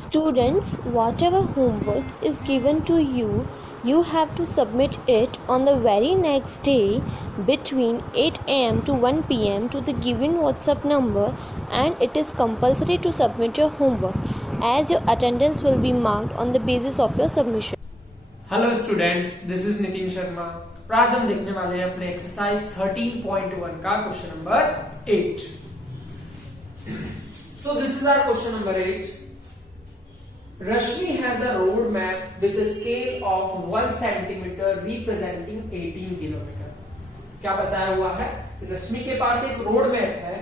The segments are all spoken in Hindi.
Students, whatever homework is given to you, you have to submit it on the very next day between 8 am to 1 pm to the given WhatsApp number, and it is compulsory to submit your homework as your attendance will be marked on the basis of your submission. Hello students, this is Nitin Sharma. और आज हम देखने वाले हैं अपने एक्सरसाइज 13.1 का question number 8। So this is our question number 8। Rashmi has a road map with a scale of 1 centimeter representing 18 kilometre. क्या बताया हुआ है? रश्मि के पास एक रोड मैप है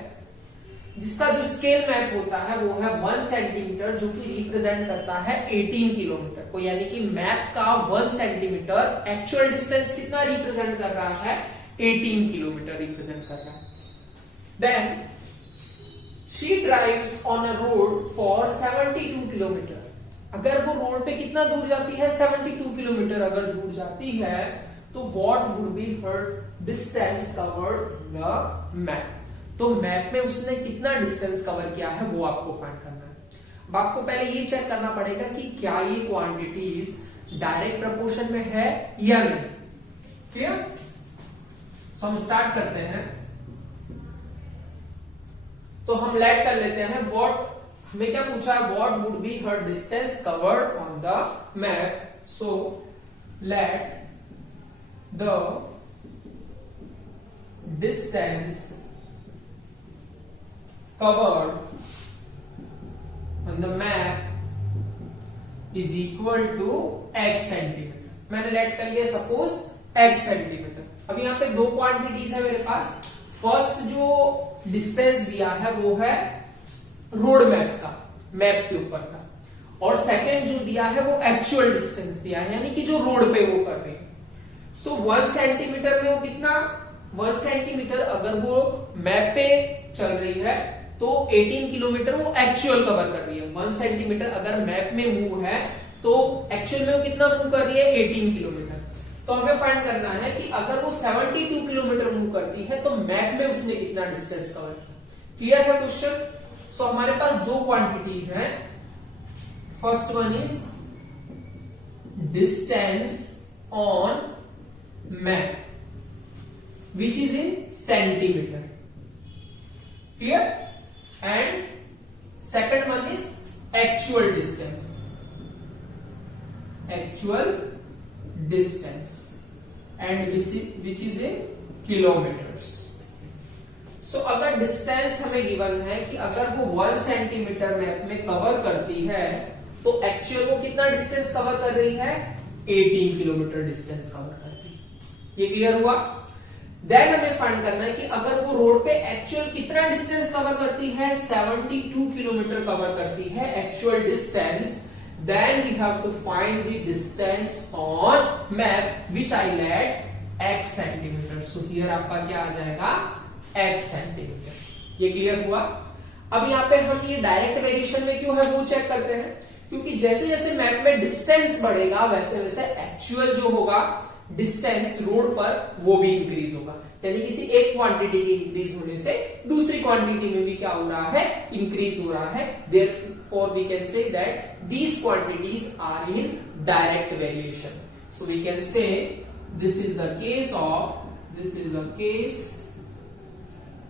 जिसका जो स्केल मैप होता है वो है 1 सेंटीमीटर, जो कि रिप्रेजेंट करता है 18 किलोमीटर को। यानी कि मैप का 1 सेंटीमीटर एक्चुअल डिस्टेंस कितना रिप्रेजेंट कर रहा है? 18 किलोमीटर रिप्रेजेंट कर रहा है। Then she drives on a road for 72 kilometre. अगर वो रोड पे कितना दूर जाती है? 72 किलोमीटर अगर दूर जाती है तो what would be her distance covered in the map. तो मैप में उसने कितना डिस्टेंस कवर किया है वो आपको फाइंड करना है। अब आपको पहले ये चेक करना पड़ेगा कि क्या ये क्वांटिटीज डायरेक्ट प्रपोर्शन में है या नहीं। क्लियर? सो हम स्टार्ट करते हैं। तो हम लेट कर लेते हैं व्हाट, हमें क्या पूछा है? What would be her distance covered on the map. So let the distance covered on the map is equal to x centimetre. मैंने लेट कर लिया सपोज x सेंटीमीटर। अब यहाँ पे दो क्वांटिटीज है मेरे पास। फर्स्ट जो डिस्टेंस दिया है वो है रोड मैप का, मैप के ऊपर का, और सेकंड जो दिया है वो एक्चुअल डिस्टेंस दिया है, यानी कि जो रोड पे वो कर रही है। सो 1 सेंटीमीटर में वो कितना? 1 सेंटीमीटर अगर वो मैप पे चल रही है तो 18 किलोमीटर वो एक्चुअल कवर कर रही है। 1 सेंटीमीटर अगर मैप में मूव है तो एक्चुअल में वो कितना मूव कर रही है? 18 किलोमीटर। तो हमें फाइंड करना है कि अगर वो 72 किलोमीटर मूव करती है तो मैप में उसने कितना डिस्टेंस कवर किया। क्लियर है क्वेश्चन? सो हमारे पास दो क्वांटिटीज हैं। First one is distance on map which is in centimetre. Clear? And second one is actual distance, and which is in kilometers. So अगर डिस्टेंस हमें गिवन है कि अगर वो 1 सेंटीमीटर मैप में कवर करती है तो एक्चुअल वो कितना डिस्टेंस कवर कर रही है? 18 किलोमीटर डिस्टेंस कवर करती है। ये क्लियर हुआ? देन हमें फाइंड करना है कि अगर वो रोड पे एक्चुअल कितना डिस्टेंस कवर करती है? 72 किलोमीटर कवर करती है actual distance. Then we have to find the distance on map which I let x centimetre. So here आपका क्या आ जाएगा? x centimetre. ये क्लियर हुआ? अब यहाँ पे हम ये डायरेक्ट वेरिएशन में क्यों है वो चेक करते हैं, क्योंकि जैसे जैसे मैप में डिस्टेंस बढ़ेगा वैसे वैसे एक्चुअल जो होगा डिस्टेंस रोड पर वो भी इंक्रीज होगा। यानी किसी एक क्वांटिटी की इंक्रीज होने से दूसरी क्वांटिटी में भी क्या हो रहा है? इंक्रीज हो रहा है। Therefore we can say that these quantities are in direct variation. So we can say this is the case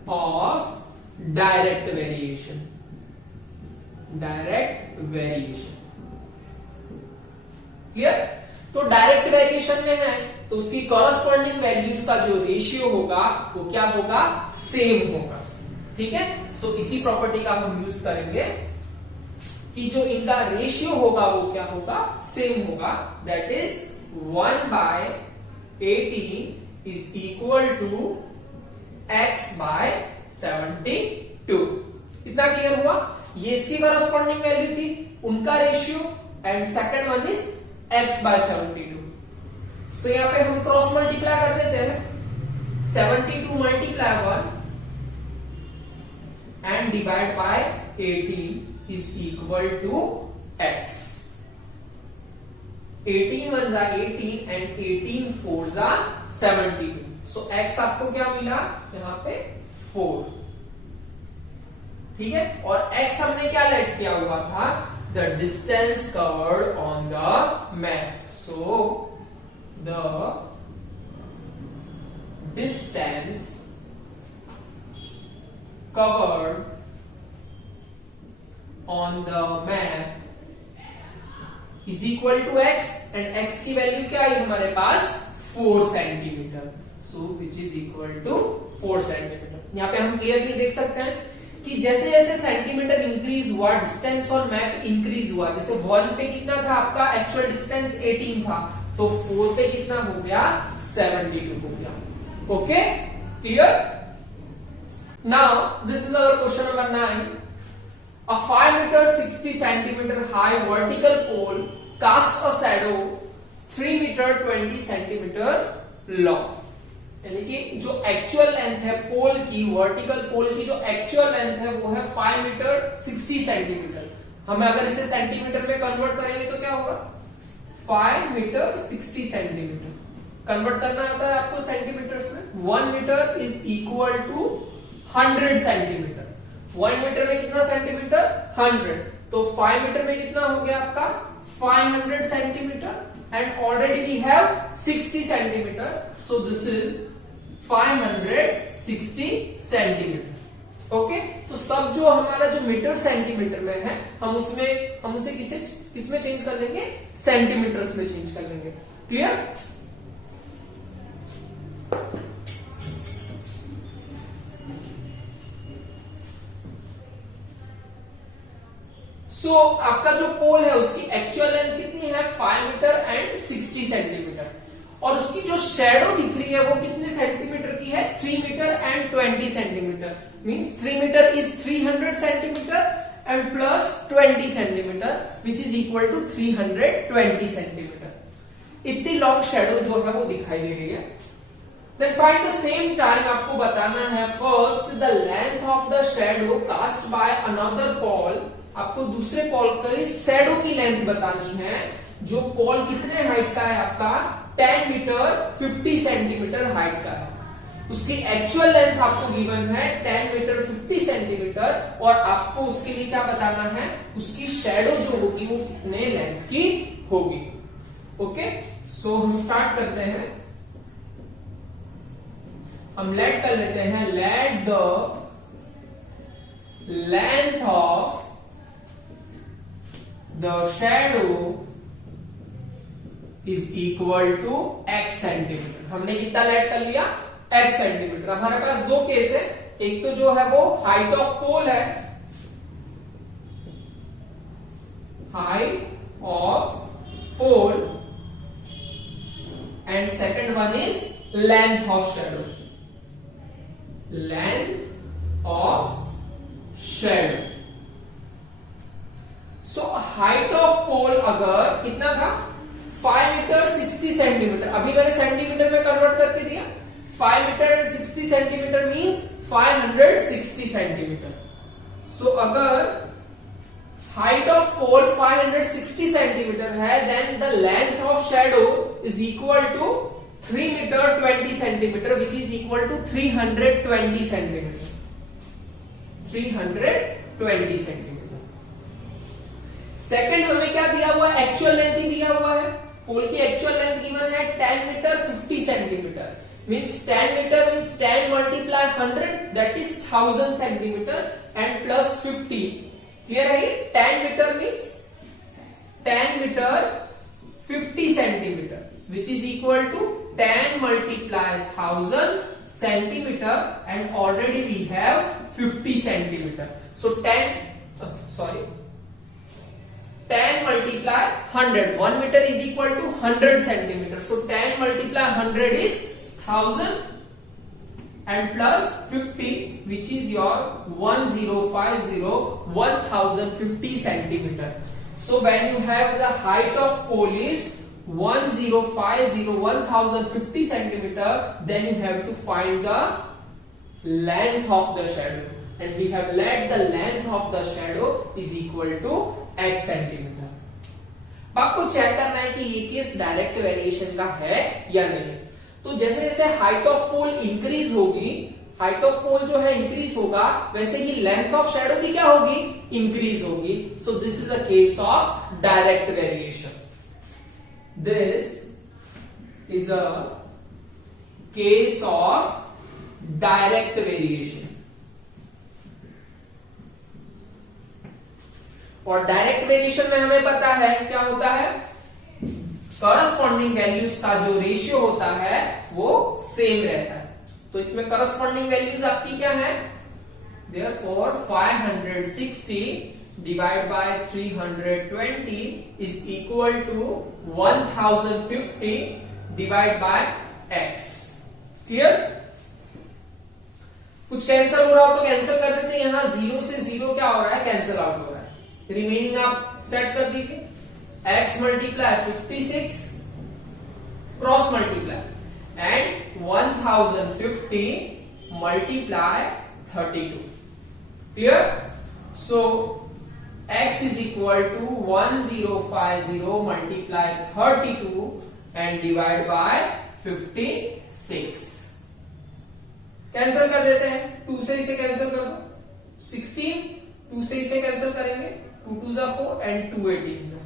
of direct variation. Clear? तो डायरेक्ट वेरिएशन में है तो उसकी कॉरस्पॉन्डिंग वैल्यूज का जो रेशियो होगा वो क्या होगा? सेम होगा। ठीक है? सो इसी प्रॉपर्टी का हम यूज करेंगे कि जो इनका रेशियो होगा वो क्या होगा? सेम होगा। That is 1/18 is equal to x/72। इतना क्लियर हुआ? ये इसकी कॉरस्पॉन्डिंग वैल्यू थी, उनका ratio, and second one is x/72। So यहां पे हम क्रॉस मल्टीप्लाई कर देते हैं। 72 multiply 1 and divide by 18 is equal to x। 18 1 जा 18 एंड 18 4 जा 72। सो x आपको क्या मिला? यहां पे 4। ठीक है, और x हमने क्या लेट किया हुआ था the distance covered on the map. So the distance covered on the map is equal to x, and x की वैल्यू क्या आई हमारे पास 4 centimetre. So which is equal to 4 centimetre. यहाँ पे हम क्लियरली देख सकते हैं कि जैसे जैसे सेंटीमीटर इंक्रीज हुआ, डिस्टेंस ऑन मैप इंक्रीज हुआ. जैसे 1 पे कितना था आपका एक्चुअल डिस्टेंस 18 था, तो 4 पे कितना हो गया 72 हो गया. Okay, clear. Now this is our question number 9. A 5 meter 60 centimeter high vertical pole cast a shadow 3 meter 20 centimeter long. यानी कि जो एक्चुअल लेंथ है पोल की, वर्टिकल पोल की जो एक्चुअल लेंथ है वो है 5 मीटर 60 सेंटीमीटर. हम अगर इसे सेंटीमीटर में कन्वर्ट करेंगे तो क्या होगा 5 मीटर 60 सेंटीमीटर. कन्वर्ट करना आता है आपको सेंटीमीटर्स में. 1 metre is equal to 100 centimetre. 1 metre में कितना सेंटीमीटर 100. तो 5 मीटर में कितना हो गया आपका 500 centimetre. And already we have 60 centimeter, so this is 560 centimeter. Okay, तो सब जो हमारा जो मीटर सेंटीमीटर में है हम उसे किसमें चेंज कर लेंगे, सेंटीमीटर्स में चेंज कर लेंगे. क्लियर. सो आपका जो पोल है उसकी एक्चुअल लेंथ कितनी है 5 मीटर एंड 60 सेंटीमीटर, और उसकी जो शैडो दिख रही है वो कितने सेंटीमीटर की है 3 metre and 20 centimetre. Means 3 metre is 300 centimetre and plus 20 centimetre which is equal to 320 centimetre. इतनी लॉन्ग शैडो जो है वो दिखाई दे रही है. Then find the same time आपको बताना है first the length of the shadow cast by another pole. आपको दूसरे पॉल की शैडो की लेंथ बतानी है. जो पॉल कितने हाइट का है आपका 10 मीटर 50 सेंटीमीटर हाइट का है. उसकी एक्चुअल लेंथ आपको गिवन है 10 मीटर 50 सेंटीमीटर, और आपको उसके लिए क्या बताना है उसकी शैडो जो होगी वो कितने लेंथ की होगी. ओके, सो हम स्टार्ट करते हैं. हम लेट कर लेते हैं. Let the length of the shadow is equal to x centimetre. हमने कितना लेट कर लिया x सेंटीमीटर. हमारे पास दो केस है. एक तो जो है वो हाइट ऑफ पोल है, height of pole, and second one is length of shadow. Length of shadow. So height of pole अगर कितना था 5 मीटर 60 सेंटीमीटर. अभी मैंने सेंटीमीटर में कन्वर्ट करके दिया. 5 metre 60 centimetre means 560 centimetre. So अगर हाइट ऑफ पोल 560 सेंटीमीटर है then the length of shadow is equal to 3 metre 20 centimetre which is equal to 320 centimetre. 320 centimetre. Second हमें क्या दिया हुआ है एक्चुअल लेंथ ही दिया हुआ है. पोल की एक्चुअल लेंथ गिवन है 10 metre 50 centimetre. Means 10 metre means 10 multiply 100 that is 1000 centimetre and plus 50. Clear है. 10 metre means 10 metre 50 centimetre which is equal to 10 multiply 1000 centimetre and already we have 50 centimetre. So 10 multiply 100. 1 meter is equal to 100 centimeter. So 10 multiply 100 is 1000 and plus 50 which is your 1050 centimeter. So when you have the height of pole is 1050 centimeter, then you have to find the length of the shadow. And we have let the length of the shadow is equal to x centimetre. आपको चेक करना है कि ये केस डायरेक्ट वेरिएशन का है या नहीं. तो जैसे जैसे हाइट ऑफ पोल इंक्रीज होगी हाइट ऑफ पोल जो है इंक्रीज होगा, वैसे ही लेंथ ऑफ शैडो भी क्या होगी, इंक्रीज होगी. सो this is a case of direct variation. This is a case of direct variation. और डायरेक्ट वेरिएशन में हमें पता है क्या होता है, करस्पॉन्डिंग वैल्यूज का जो रेशियो होता है वो सेम रहता है. तो इसमें करस्पॉन्डिंग वैल्यूज आपकी क्या है, therefore 560 divide by 320 is equal to 1050 divide by x. Clear? कुछ कैंसिल हो रहा हो तो कैंसिल कर देते हैं. यहां 0 से 0 क्या हो रहा है, कैंसिल आउट हो रहा है. रिमेनिंग आप सेट कर दीजिए. x multiply 56 cross multiply and 1050 multiply 32. Clear? So x is equal to 1050 multiply 32 and divide by 56. Cancel कर देते हैं. 2 से इसे कैंसिल कर दो. 16 2 से इसे कैंसिल करेंगे. 2 2 जा 4 एंड 2 18 जा.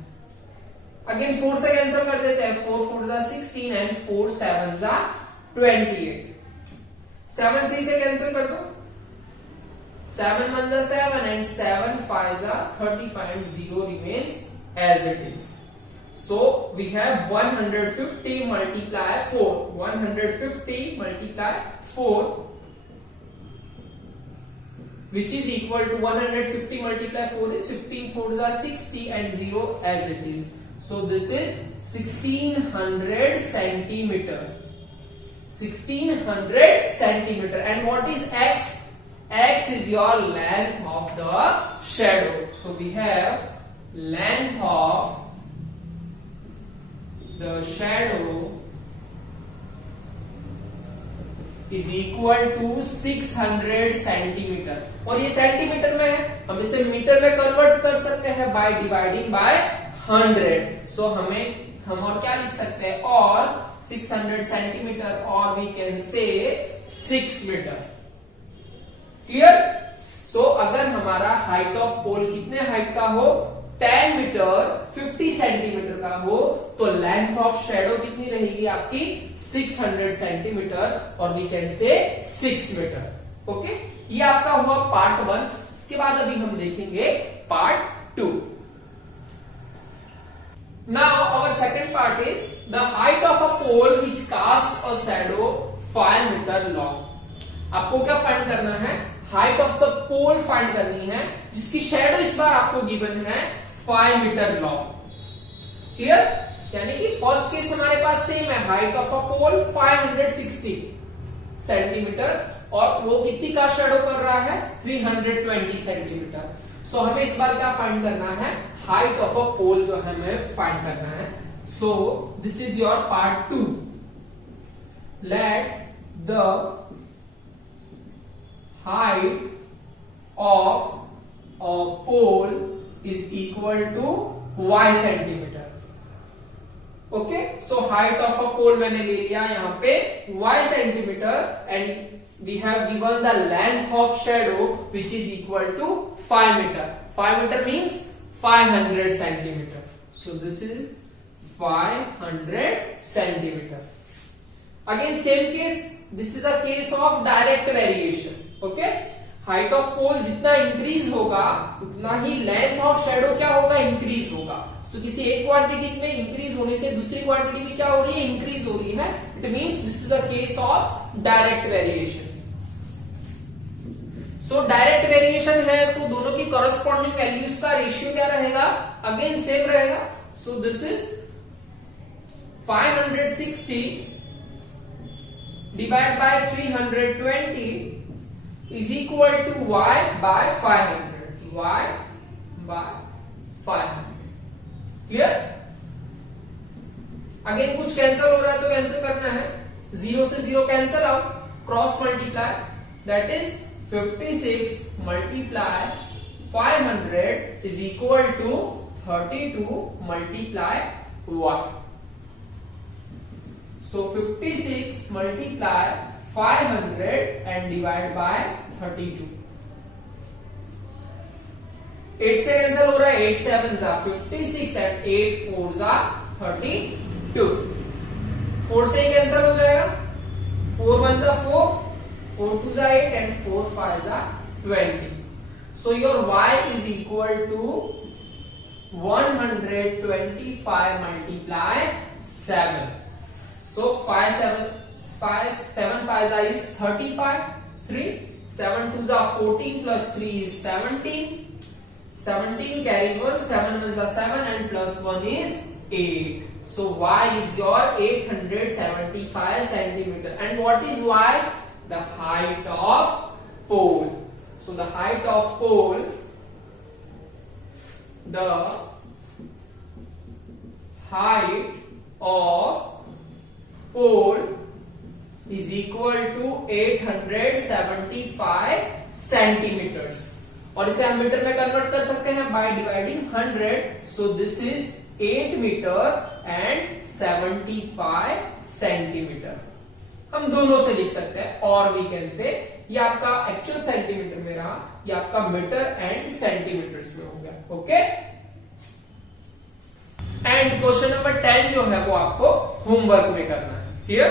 अगेन 4 से कैंसिल कर देते हैं. 4 4 जा 16 एंड 4 7 जा 28. 7 से इसे कैंसिल कर दो. 7 1 जा 7 एंड 7 5 जा 35 and 0 remains as it is. So we have 150 multiply 4. 150 multiply 4, which is equal to 150 multiply 4 is 15 4s are 60 and 0 as it is. So this is 1600 centimeter. 1600 centimeter. And what is x? X is your length of the shadow. So we have length of the shadow is equal to 600 centimetre. और ये सेंटीमीटर में है, हम इसे मीटर में कन्वर्ट कर सकते हैं बाय डिवाइडिंग बाय 100. सो हम और क्या लिख सकते हैं, और 600 सेंटीमीटर, और वी कैन से 6 मीटर. क्लियर? सो अगर हमारा हाइट ऑफ पोल कितने हाइट का हो, 10 मीटर 50 सेंटीमीटर का हो, तो लेंथ ऑफ शैडो कितनी रहेगी आपकी, 600 सेंटीमीटर, और वी कैन से 6 मीटर. ओके, ये आपका हुआ पार्ट 1. इसके बाद अभी हम देखेंगे part 2. Now our second part is the height of a pole which cast a shadow 5 metre long. आपको क्या फाइंड करना है, height of the pole find करनी है, जिसकी शैडो इस बार आपको गिवन है 5 मीटर लॉन्ग. क्लियर? यानी कि फर्स्ट केस हमारे पास सेम है, height of a pole 560 centimetre, और वो कितनी का शैडो कर रहा है, 320 सेंटीमीटर. सो हमें इस बार क्या फाइंड करना है, हाइट ऑफ अ पोल जो हमें फाइंड करना है. So this is your part 2. Let the height of a pole is equal to y centimeter. Okay, so height of a pole मैंने ले लिया यहां पे y centimetre, and we have given the length of shadow which is equal to 5 metre. 5 metre means 500 centimetre. So this is 500 centimetre. Again same case, this is a case of direct variation. Okay, height of पोल जितना इंक्रीज होगा उतना ही लेंथ ऑफ शैडो क्या होगा, इंक्रीज होगा. सो किसी एक क्वांटिटी में इंक्रीज होने से दूसरी क्वांटिटी में क्या हो रही है, इंक्रीज हो रही है. It means this is a case of direct variation. So direct variation है तो दोनों की कॉरेस्पॉन्डिंग वैल्यूज का रेशियो क्या रहेगा, अगेन सेम रहेगा. सो this is 560 divide by 320 is equal to y by 500. y by 500. Clear? Again कुछ कैंसिल हो रहा है तो कैंसिल करना है. 0 से 0 cancel out, cross multiply, that is 56 multiply 500 is equal to 32 multiply y. So 56 multiply 500 and divide by 32. 8 से कैंसिल हो रहा है, 8 7 जा 56 and 8 4 जा 32. 4 से ही कैंसिल हो जाएगा, 4 1 जा 4, 4 2 जा 8 and 4 5 जा 20. So your y is equal to 125 multiply 7. So 7 5 is 35. 3 7 2 is 14 plus 3 is 17. 17 carry 1, 7 1 is 7 and plus 1 is 8. So y is your 875 centimeter. And what is y? The height of pole. So the height of pole, the height of pole is equal to 875 centimeters. और इसे हम मीटर में कन्वर्ट कर सकते हैं by dividing 100. So this is 8 metre and 75 centimetre. हम दोनों से लिख सकते हैं, और वी कैन से ये आपका एक्चुअल सेंटीमीटर में रहा, ये आपका मीटर एंड सेंटीमीटर्स में हो गया. ओके, एंड क्वेश्चन नंबर 10 जो है वो आपको होमवर्क में करना है. क्लियर?